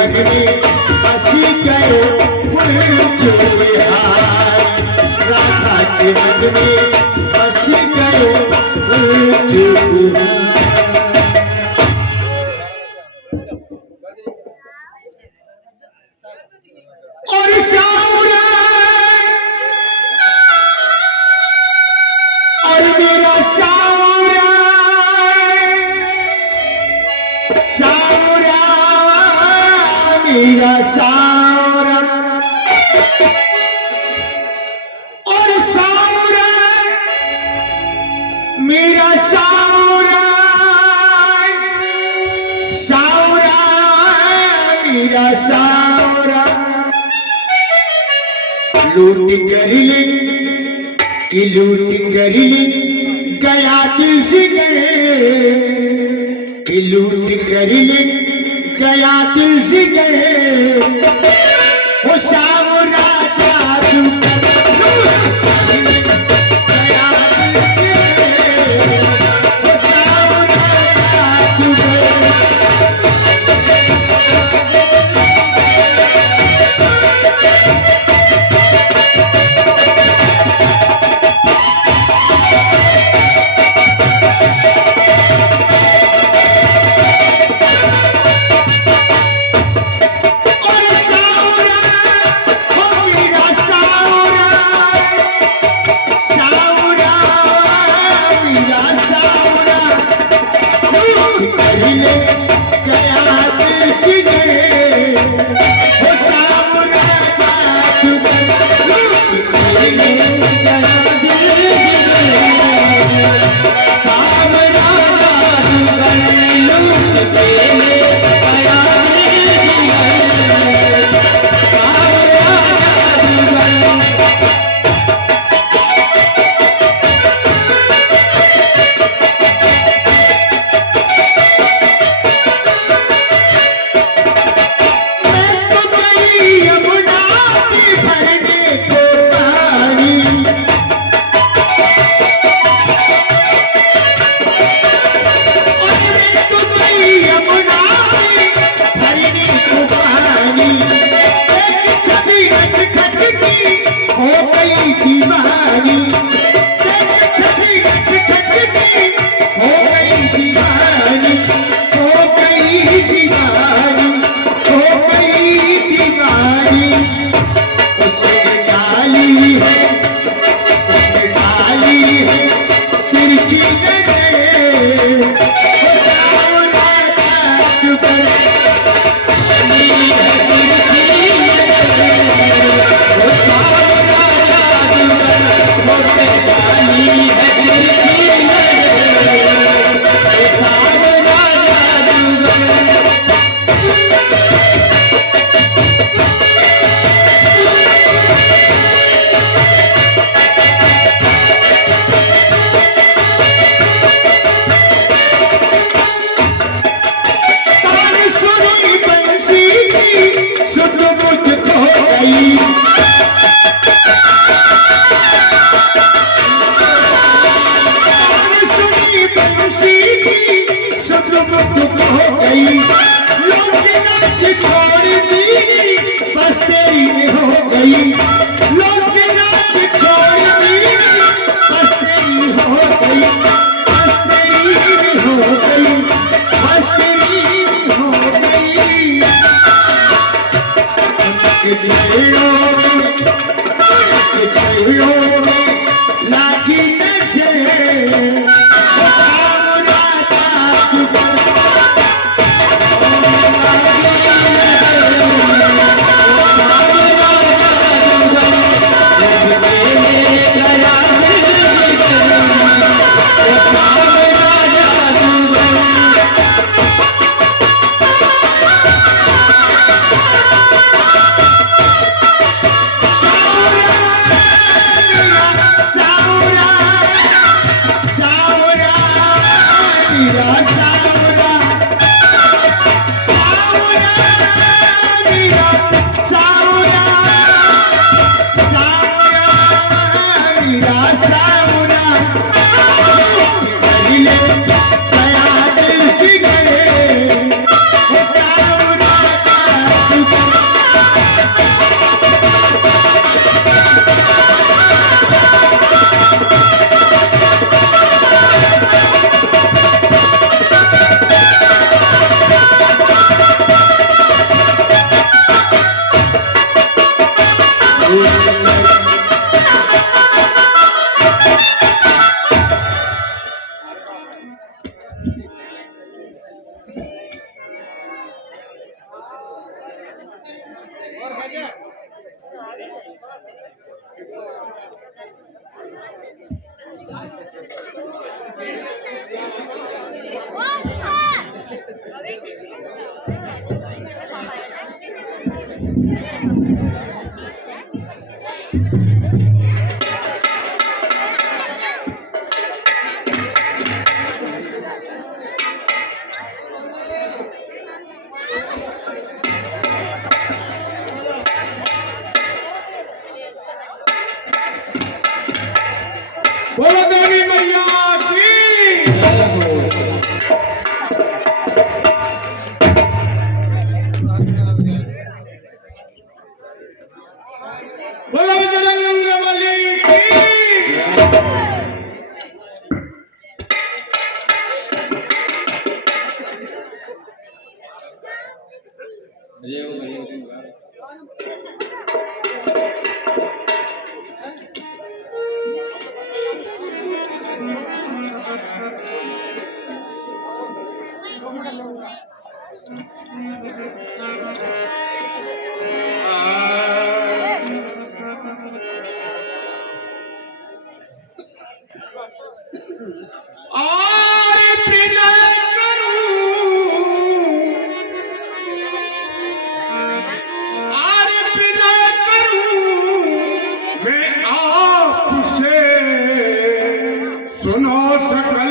मन में बसी गयो जो हार, राधा के मन में बसी गयो जो और सावरा और मेरा सावरा सावरा मेरा सावरा और सावरा मेरा सावरा सावरा मेरा सावरा लूट कर ले कि लूट कर ले गया दिल से गए कि लूट कर ले गया दिल से गए वो सावरा जादू गया दिल से गए वो सावरा जादू सुनी बंसी की सतलुक हो गई, लोक लाज छोड़ दी बस तेरी में हो गई, लोक लाज छोड़ दी बस तेरी हो गई, बस तेरी में हो गई, बस तेरी में हो गई। के चेहरों में लागी नजर, सावरा जादूगर, बोलो देवी मैया की, बोलो बजरंग बली की। सुनो सकल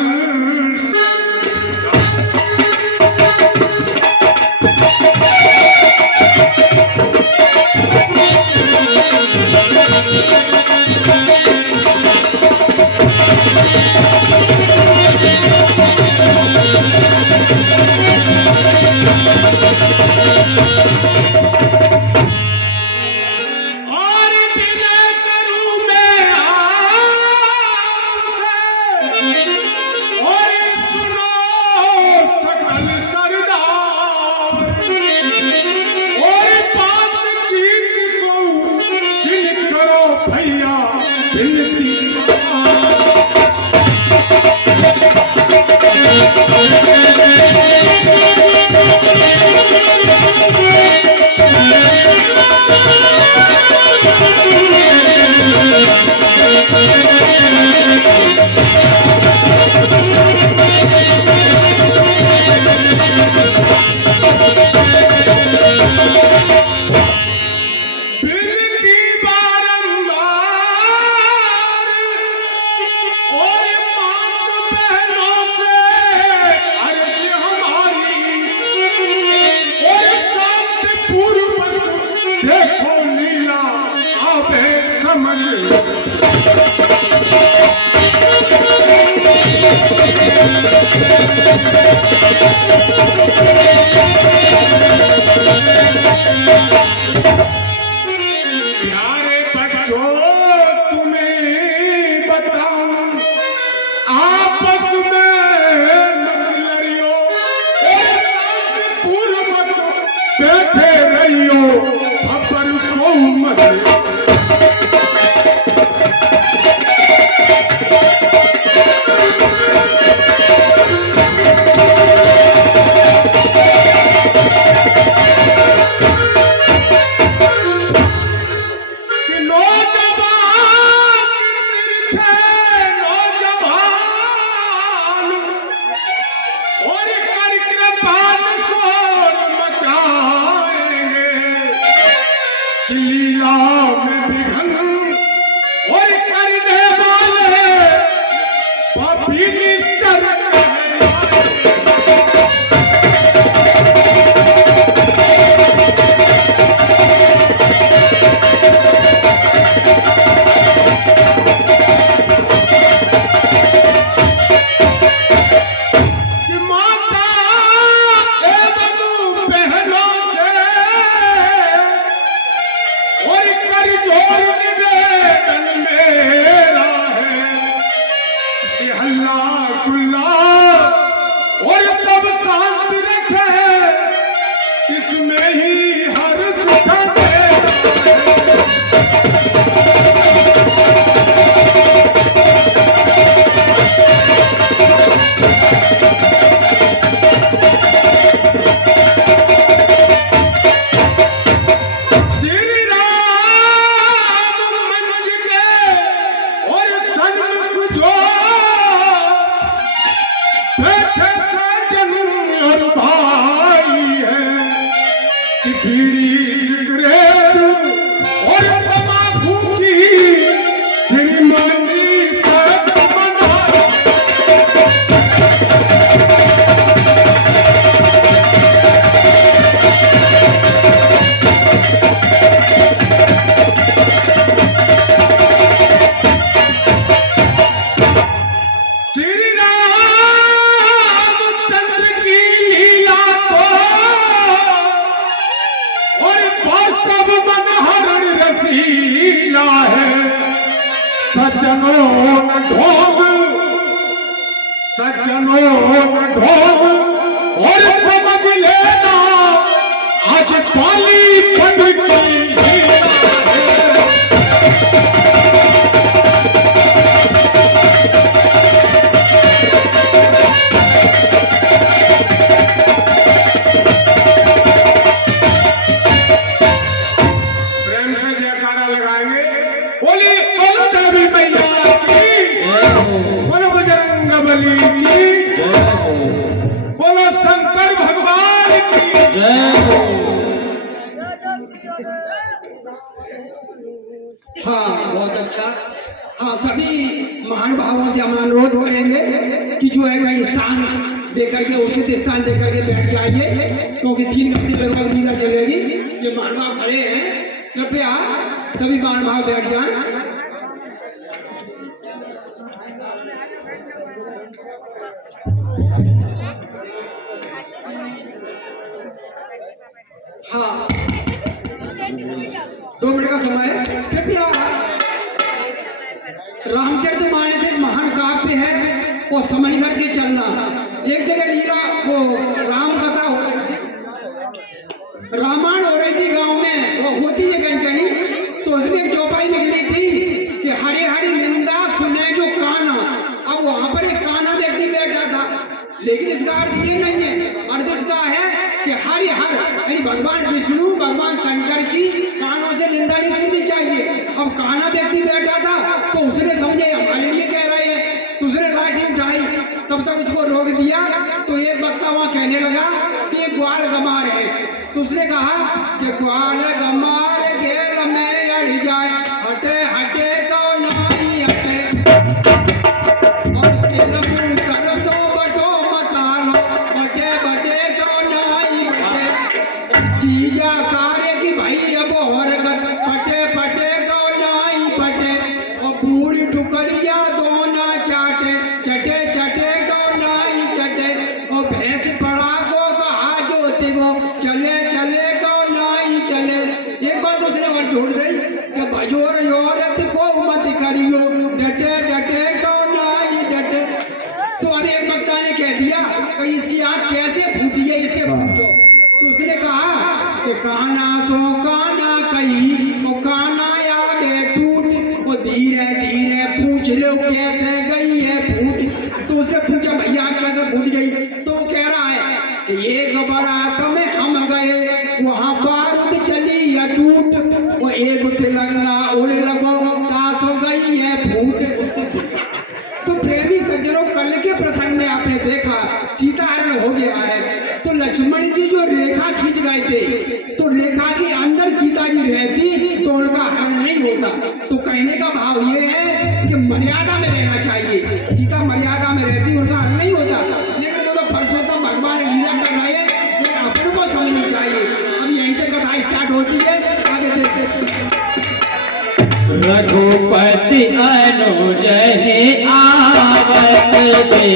प्यारे बच्चों तुम्हें बताऊं आपस में मत लड़ियो पूर्वक बैठे रहियो खबर को मत लीला में विघन और करने वाले पापी निश्चर और सब शांत रखे इसमें ही हर सुख बीड़ी सिगरेट और तंबाकू की श्रीमंदी सब मना श्री रामचंद्र की लीला को सब मन हरण रसीला है सज्जनों न ढोंग और समझ लेना आज पाली पद की लीला है बोलो शंकर भगवान की जय हो। हाँ बहुत अच्छा। हाँ सभी महानुभावों से हम अनुरोध करेंगे कि जो है कहीं स्थान देकर के उचित स्थान देकर के बैठ जाइए क्योंकि 3 घंटे लगभग लीला चलेगी। ये महानुभाव खड़े हैं, कृपया सभी महानुभाव बैठ जाएं। हाँ 2 मिनट का समय है। कृपया रामचरितमानस एक महान काव्य है वो समझ करके चलना। एक जगह लीला वो राम कथा रामायण हो रही थी गांव में, वो होती है कहीं कहीं, तो उसमें एक चौपाई निकली थी कि हरे हरी निंदा सुने जो काना। अब वहां पर एक काना व्यक्ति बैठा था, लेकिन इसका अर्थ ये नहीं है, अर्थ इसका है कि हरि हर यानी भगवान विष्णु भगवान शंकर की कानों से निंदा नहीं सुननी चाहिए। अब काना व्यक्ति बैठा था तो उसने समझे हमारे लिए कह रहे हैं, दूसरे लाठी उठाई, तब तक उसको रोक दिया। तो एक वक्ता वहां कहने लगा कि ये ग्वाल गमार है, तो उसने कहा कि ग्वाल गमार घेर में अड़ जाए हटे हटे को नहीं हटे और सिर सरसो बटो मसालो बटे बटे को नहीं हटे जीजा सारे की भाई अब और पटे पटे को नहीं टुकड़िया दोना चाटे चटे चटे को नाई चटे और भैंस पड़ा को कहा जोते वो चले चले को नाई चले। एक बात उसने और जोड़ गई कि बजोर औरत को मत करियो डटे डटे को नाई डटे। तो अभी एक वक्ता ने कह दिया कि इसकी आंख कैसे फूटी है इससे पूछो। तो उसने कहा कि काना सो काना कही वो काना यादे टूट वो धीरे धीरे पूछ लो कैसे गई है फूट। तो उससे पूछा भैया कैसे फूट गई। तो वो कह रहा है कि एक बारात में हम गए वहां बारूद चली या टूट वो एक तिलंगा उड़ लगो तास हो गई है फूट उससे फूट। तो प्रेमी सज्जनों कल के प्रसंग में आपने देखा सीता हरण हो गया है तो लक्ष्मण जी जो रेखा खींच गए थे तो रेखा के अंदर सीता जी रहती तो उनका हरण नहीं होता। तो कहने का भाव ये है कि मर्यादा में रहना चाहिए। सीता मर्यादा में रहती उनका हरण नहीं होता। लेकिन वो तो परसोत्तम भगवान लीला कर रहे हैं ये अपन को समझनी चाहिए। अब यहीं से कथा स्टार्ट होती है आगे देखते हैं। रघुपति अनुज ही आवत देखी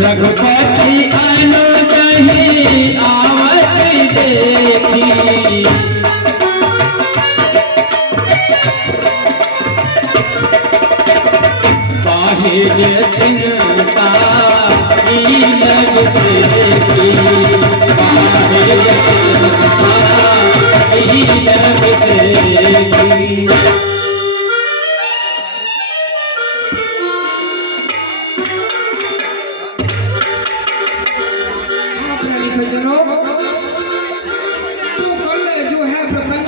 रघुपति अनुज ही आवत देखी काहे जे चिंता ई लग से की काहे जे चिंता ई लग से की। सज्जनों तो कल जो है प्रसंग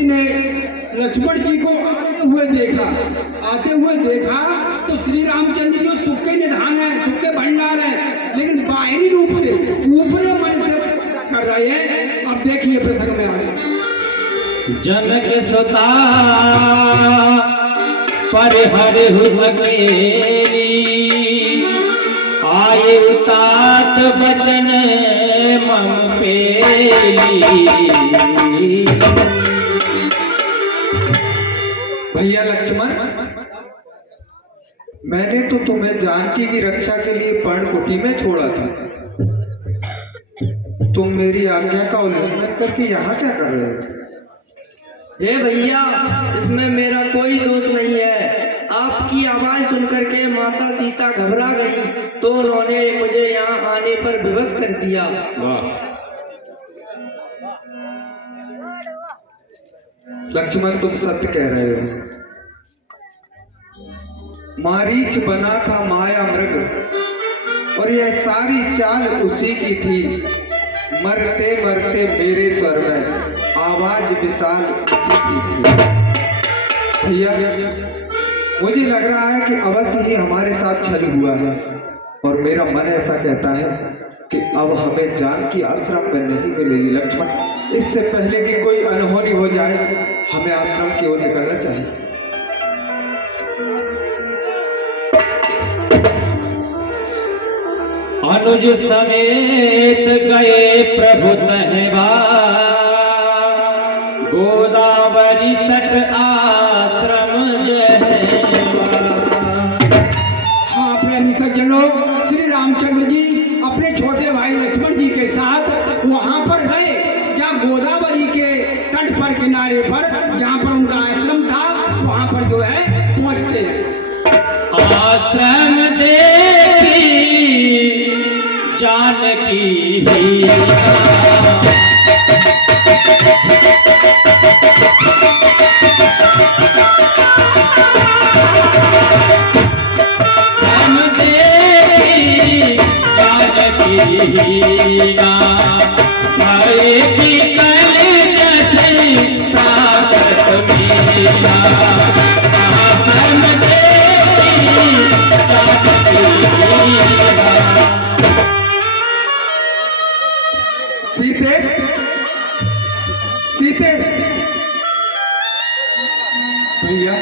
ने लक्ष्मण जी को आते हुए देखा तो श्री रामचंद्र जी सुख के निधान है सुख के भंडार है लेकिन बाहरी रूप से ऊपरी मन से कर रहे हैं। अब देखिए प्रसंग में आगे जनक सुता पर हर अकेली आए तात बचन मम पेली। भैया लक्ष्मण, मैंने तो तुम्हें जानकी की रक्षा के लिए पर्णकुटी में छोड़ा था। तुम मेरी आज्ञा का उल्लंघन करके यहाँ क्या कर रहे हो? हे भैया, इसमें मेरा कोई दोष नहीं है। आपकी आवाज सुनकर के माता सीता घबरा गई तो उन्होंने मुझे यहाँ आने पर विवश कर दिया। लक्ष्मण, तुम सत्य कह रहे हो। मारीच बना था माया मृग और यह सारी चाल उसी की थी। मरते मरते मेरे स्वर में आवाज विशाल उसी की थी। भैया, मुझे लग रहा है कि अवश्य ही हमारे साथ छल हुआ है और मेरा मन ऐसा कहता है कि अब हमें जानकी आश्रम में नहीं मिलेगी। लक्ष्मण, इससे पहले कि कोई अनहोनी हो जाए हमें आश्रम की ओर निकलना चाहिए। अनुज समेत गए प्रभु तहवा गोदावरी तट आश्रम जहवा। हाँ प्रेमी सज्जनों, श्री रामचंद्र जी अपने छोटे भाई लक्ष्मण जी के साथ वहां पर गए जहाँ गोदावरी के तट पर किनारे पर जहाँ पर उनका आश्रम था वहां पर जो है पहुंचते हैं। आश्रम देखी जानकी ही आश्रम देखी जानकी ना भय की कल जैसे ताकत मीना। आश्रम देखी जानकी सीते, सीते, भैया,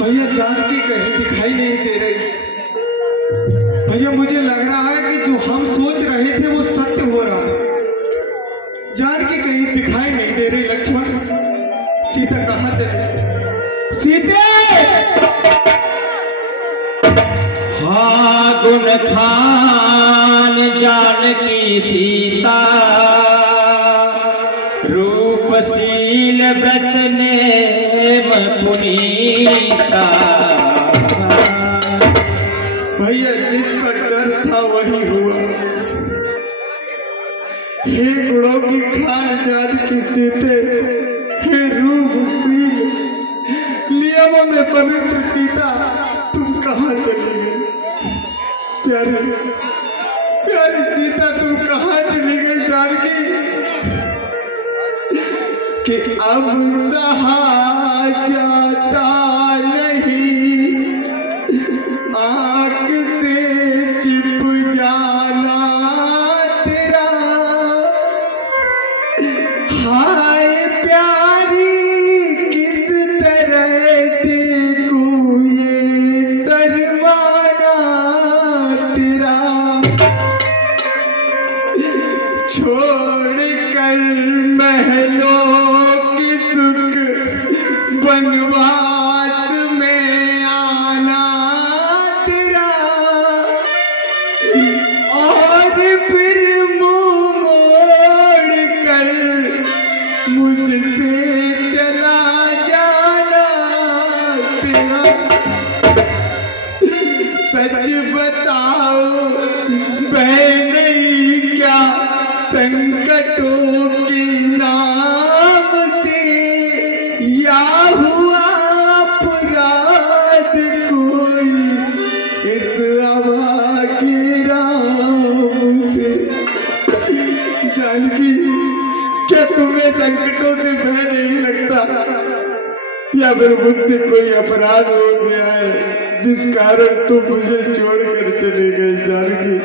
भैया जानकी कहीं दिखाई नहीं दे रही। भैया, मुझे लग रहा है कि जो हम सोच रहे थे वो सत्य हो रहा है। जानकी कहीं दिखाई नहीं दे रही। लक्ष्मण, सीता कहाँ चली? सीते! हाँ गुण खान जानकी सीता, रूपशील व्रत नेम पुनीता। भैया, जिसका डर था वही हुआ। हे गुणों की खान जानकी सीते, हे रूपशील नियमों में पवित्र सीता, तुम कहाँ चली गई? प्यारी प्यारी सीता, तुम कहाँ चली गई जानकी? कि अब सहा जाता नहीं, आंख से चिप जाना तेरा। हाय प्यारी, किस तरह देखूं ये शर्माना तेरा। छोड़ कर महलों की सुख, वनवास में आना तेरा। और फिर मुंह मोड़ कर मुझसे चला जाना तेरा। सच बताओ बहनई, क्या संकटों के नाम से या हुआ अपराध कोई इस अभागे राम से? जानकी, क्या तुम्हें संकटों से भय नहीं लगता? या फिर मुझसे कोई अपराध हो गया है जिस कारण तुम मुझे छोड़कर चले गए? जानकी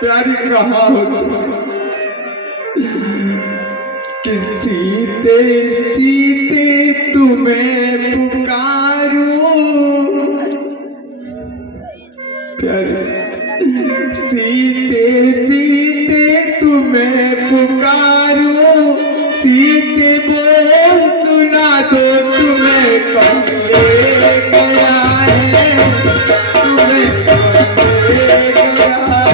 प्यारी, कहाँ हो तुम? कि सीते सीते तुम्हें पुकारूं। प्यारी, सीते सीते तुम्हें पुकारूं। सीते बोल सुना दो, तुम्हें कौन ले गया है? तुम्हें कौन ले गया है?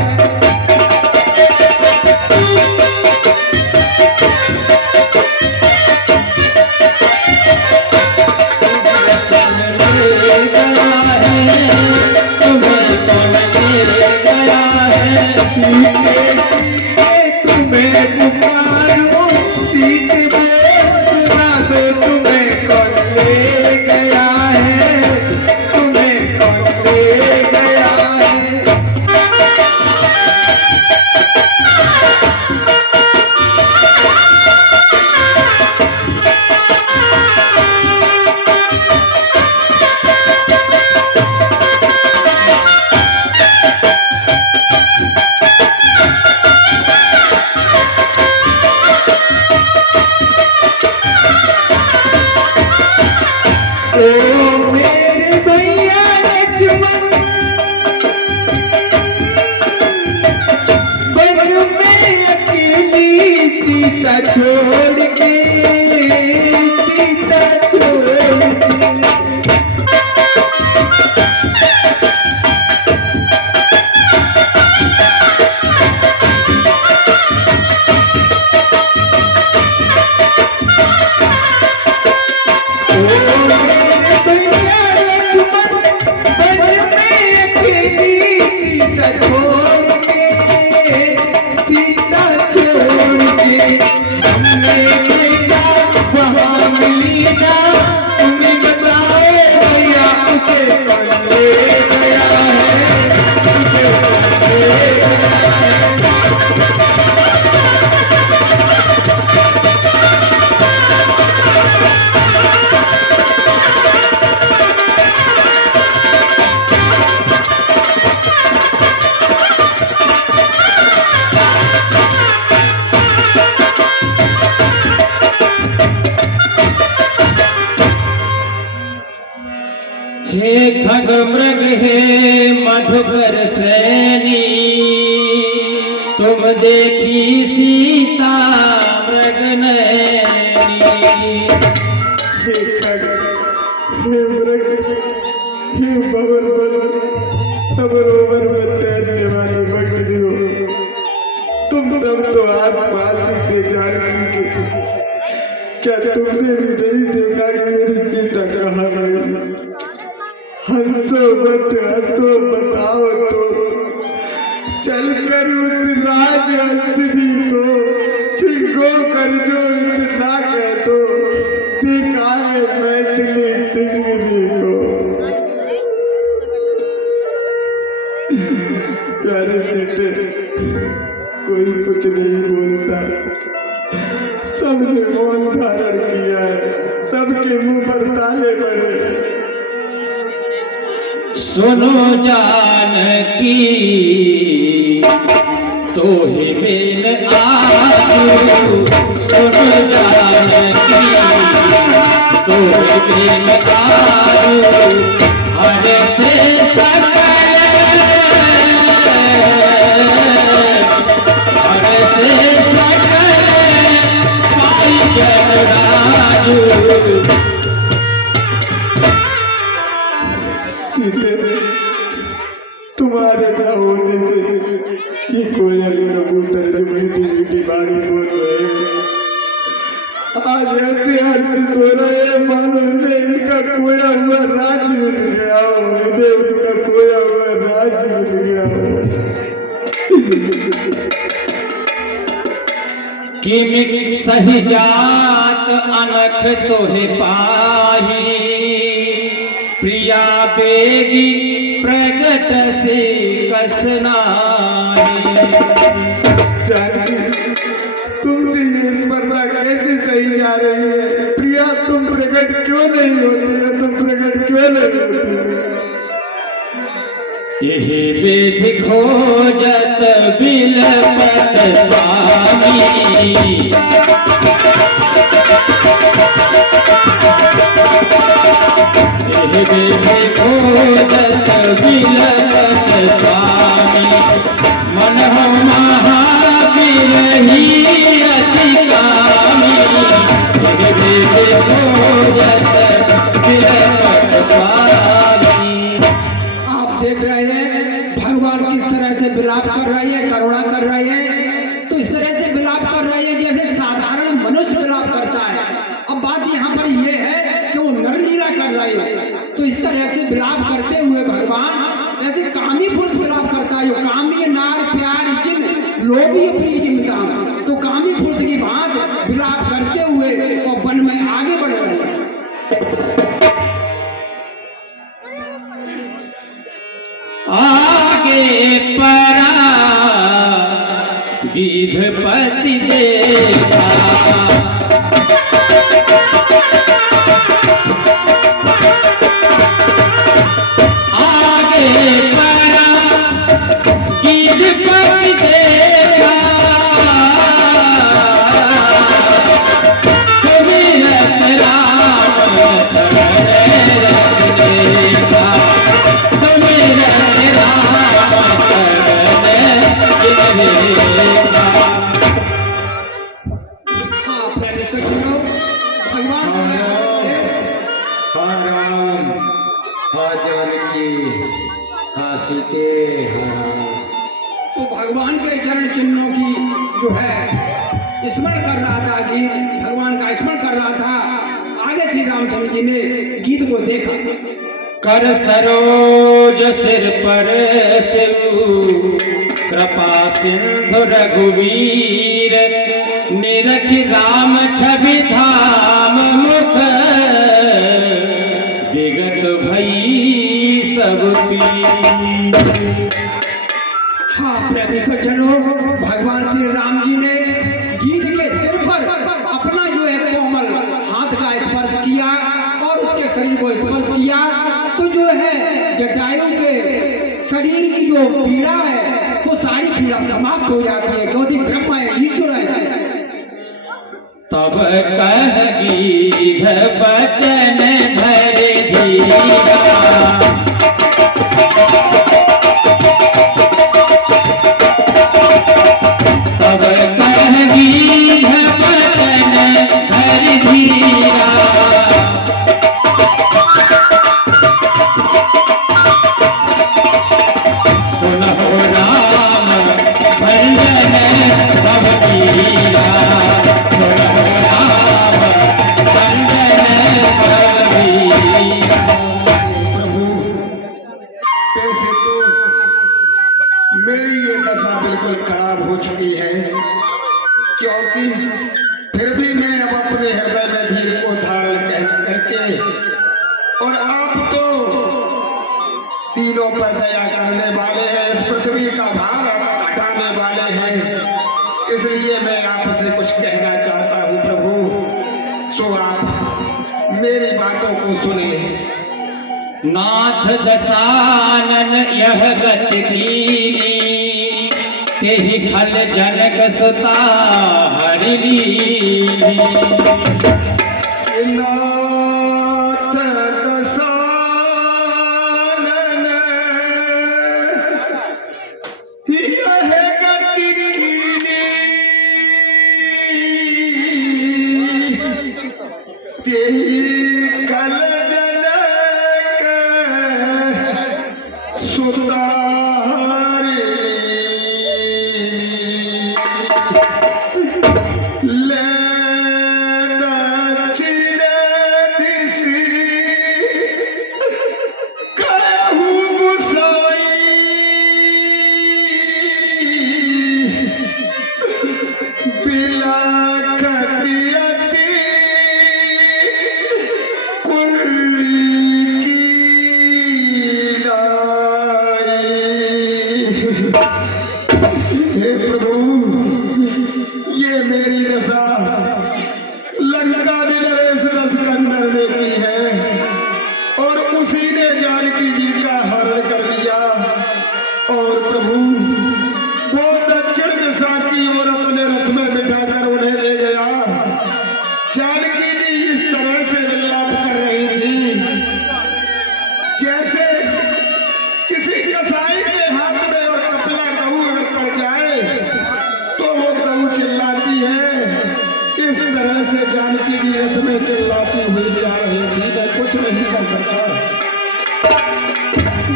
सीते सीते तुम्हें पुकारो, सीते बोल सुना दो, तुम्हें कौन ले गया है? तुम्हें कौन ले गया है? ओ मेरे भैया लक्ष्मण, वन में अकेली सीता छोड़ के, सीता छोड़ के। हे खग मृग, हे मधुकर श्रेणी, देखी सीता मृग नैनी। हे खग, हे मृग, हे भंवर सरोवर में तैरने वाली मछली हो, तुम सब तो आस-पास ही थे जानकी के, क्या तुमने भी नहीं देखा कि मेरी सीता कहाँ गई? हंसो बताओ तो, चलकर उस राजहंसनी को सिंगो कर जो इतना कह दो, देखा है मैथिली सिंहनी को। प्यारे सीते, कोई कुछ नहीं बोलता, सबने मौन धारण किया है, सबके मुंह पर ताले पड़े। सुनो जानकी तो ही बिन आजू, सुनो जानकी तो ही बिन आजू, हर से सकल हर से सकल पाई जन राजू। सीते, तुम्हारे न होने से ये कोयल कबूतर जो मीठी मीठी बाणी बोल रहे हैं, आज ऐसे हर्षित हो रहे हैं मानो इन्हें इनका खोया हुआ राज मिल गया हो, इन्हें उनका खोया हुआ राज मिल गया हो। किमिक सही जात अनख तोहे पाही, प्रिया बेगी प्रगट से कसनाही। जानकी, तुमसे ये स्पर्धा कैसे सही जा रही है? प्रिया, तुम प्रकट क्यों नहीं होती है? तुम प्रकट क्यों नहीं होती है? यही विधि खोजत बिलपत स्वामी, यही विधि खोजत बिलपत स्वामी, मन हो महावीर ही अति कामी, यही विधि खोजत बिलपत स्वामी। आप देख रहे हैं भगवान किस तरह से विलाप कर रहे हैं, करुणा कर रहे हैं। तो इस तरह से विलाप कर रहे हैं जैसे साधारण मनुष्य विलाप करता है। अब बात यहाँ पर यह है कि वो नरलीला कर रहे हैं। तो इस तरह से विलाप करते हुए भगवान ऐसे कामी पुरुष विलाप करता है, जो कामी नार प्यार जिन लोभी प्रिय जिमता, तो कामी पुरुष की बात विलाप करते हुए और वन में आगे बढ़ रहे हैं। आगे परा गिधपति देखा, आगे परा गिधपति देखा, सुमिरत राम चरण रख देखा, सुमिरत राम चरण गिरहिका। हाँ प्यारे सज्जनों, भगवान जो है हाँ राम, हाँ जानकी, हाँ सीते, हाँ राम। तो भगवान के चरण चिन्हों की जो है स्मरण कर रहा था, गीत भगवान का स्मरण कर रहा था। आगे श्री रामचंद्र जी ने गीत को देखा। कर सरोज सिर पर सिरु, कृपा सिंधु रघुवीर, निरख राम छवि धाम मुख, विगत भई सब पीर। हाँ प्रेमी सज्जनों, भगवान श्री राम जी ने गीत के सिर पर अपना जो है कोमल हाथ का स्पर्श किया और उसके शरीर को स्पर्श किया। तो जो है जटायु के शरीर की जो पीड़ा है वो सारी पीड़ा समाप्त हो जाती है, क्योंकि ब्रह्म है, ईश्वर है। तब कह गीध बचन धर धीरा, प्रभु, मेरी ये दशा बिल्कुल खराब हो चुकी है, क्योंकि फिर भी मैं अब अपने हृदय में धीर को धारण करके, और आप तो तीनों पर दया करने वाले हैं, इस पृथ्वी का भार हटाने वाले हैं, इसलिए मैं आपसे कुछ कहना चाहता हूँ प्रभु। सो आप मेरी बातों को सुने। नाथ दसानन यह गत कीनी, तेहि खल जनक सुता हरिली। नाथ दसानन यह गत कीनी, तेहि खल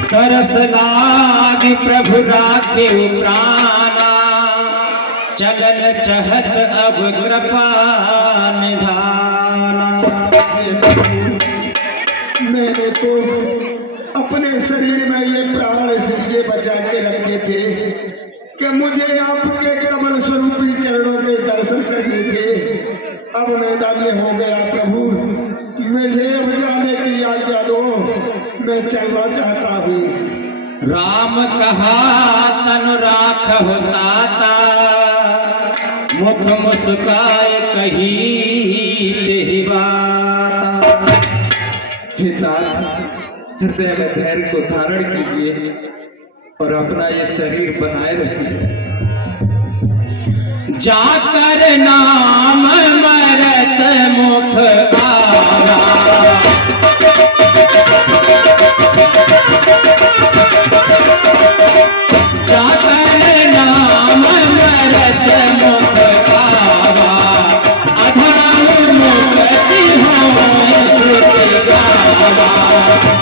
तरस लाग प्रभु राखे प्राणा, चलन चहत अब कृपा निधाना। मैंने तो अपने शरीर में ये प्राण इसलिए बचा के रखे थे कि मुझे आपके कमल स्वरूपी चरणों के दर्शन करने थे। अब मैं धन्य हो गया प्रभु, मुझे अब जाने की आज्ञा दो, मैं चलना चाहता हूँ। राम कहा तनु राखहु ताता, मुख मुस्काए कही तेहि बात। हे तात, हृदय में धैर्य को धारण कीजिए और अपना ये शरीर बनाए रखिए। जाकर नाम मरत मुख आवा, जाकर नाम मरत मुख आवा, अधर्म मुक्ति होए श्रुति गावा।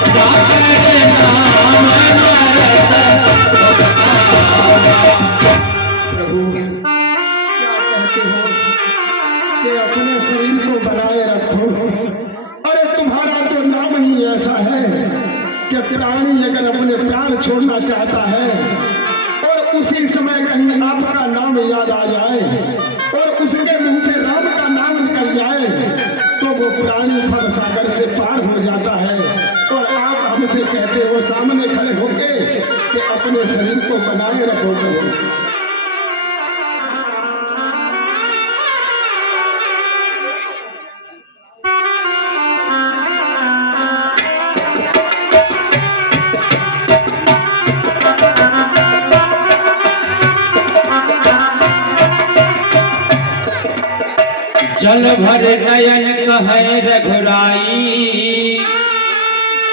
जाकर नाम मरत मुख आवा। प्रभु क्या कहते हो कि अपने शरीर को बनाए रखो? अरे तुम्हारा तो नाम ही ऐसा है कि प्राणी अगर अपने प्राण छोड़ना चाहता है और उसी समय कहीं आपका नाम याद आ जाए और उसके मुंह से राम का नाम निकल जाए तो वो प्राणी भव सागर से पार हो जाता है। और आप हमसे कहते हो सामने खड़े होके कि अपने शरीर को बनाए रखो। जल भर नयन कहे रघुराई,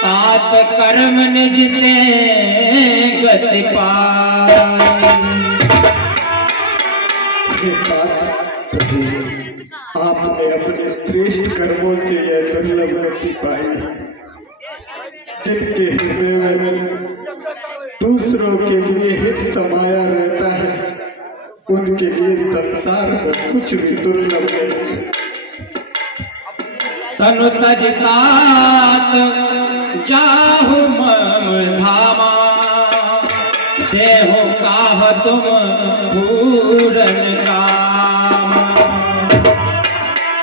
तात कर्म निज ते गति पाई। आपने अपने श्रेष्ठ कर्मों से यह दुर्लभ गति पाई। जिनके हृदय में दूसरों के लिए हित समाया रहता है, उनके लिए संसार में कुछ भी दुर्लभ नहीं। तनु तज तात जाहु मम धामा, देहो काह तुम पूरन काम।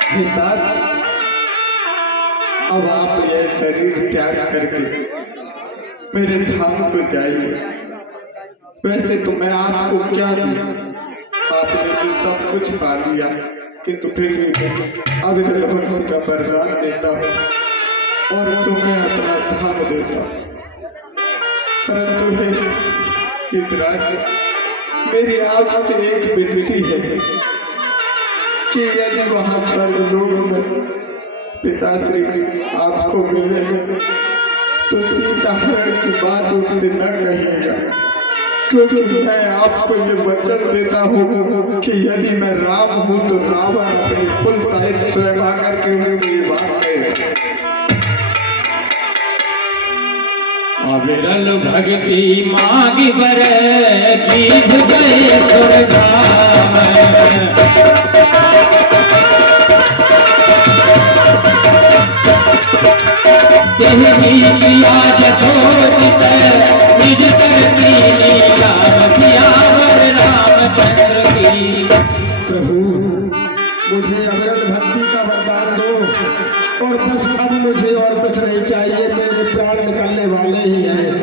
पिता, अब आप ये शरीर त्याग करके मेरे धाम को जाइए। वैसे तो मैं आपको क्या दूं, आपने तो सब कुछ पा लिया, किंतु फिर भी अब भगवान का वरदान देता हूँ और तुम्हें अपना धाम देता हूँ। परंतु है कि मेरी आपसे एक विनती है कि यदि वहां स्वर्गलोक में पिताश्री आपको मिले तो सीता हरण की बात उनसे न कहिएगा, क्योंकि मैं आपको ये वचन देता हूँ कि यदि मैं राम हूँ तो रावण अपनी कुल सहित स्वयं आकर के उनसे ये बात कहे। अविरल भक्ति मांगी बर दीप गए सुरधाम। तेहरी प्रिया जथोचित निज करती लीला सियावर रामचंद्र की। प्रभु, मुझे अविरल भक्ति का वरदान दो और बस अब मुझे और कुछ नहीं चाहिए, मेरे प्राण निकलने वाले ही हैं।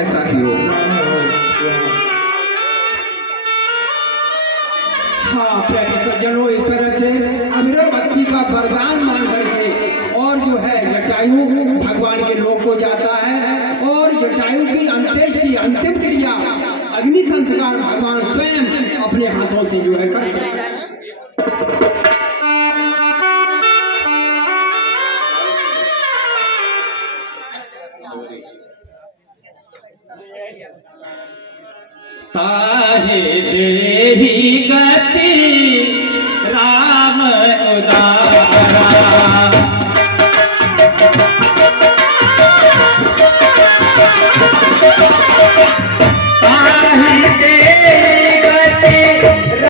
ऐसा ही हो। हाँ प्यारे सज्जनों, इस तरह से अविरल भक्ति का वरदान मांग करके और जो है जटायु भगवान के लोक को जाता है और जटायु की अंत्येष्टि अंतिम क्रिया अग्नि संस्कार भगवान स्वयं अपने हाथों से जो है करते हैं। ताहे देहि गति राम उदारा।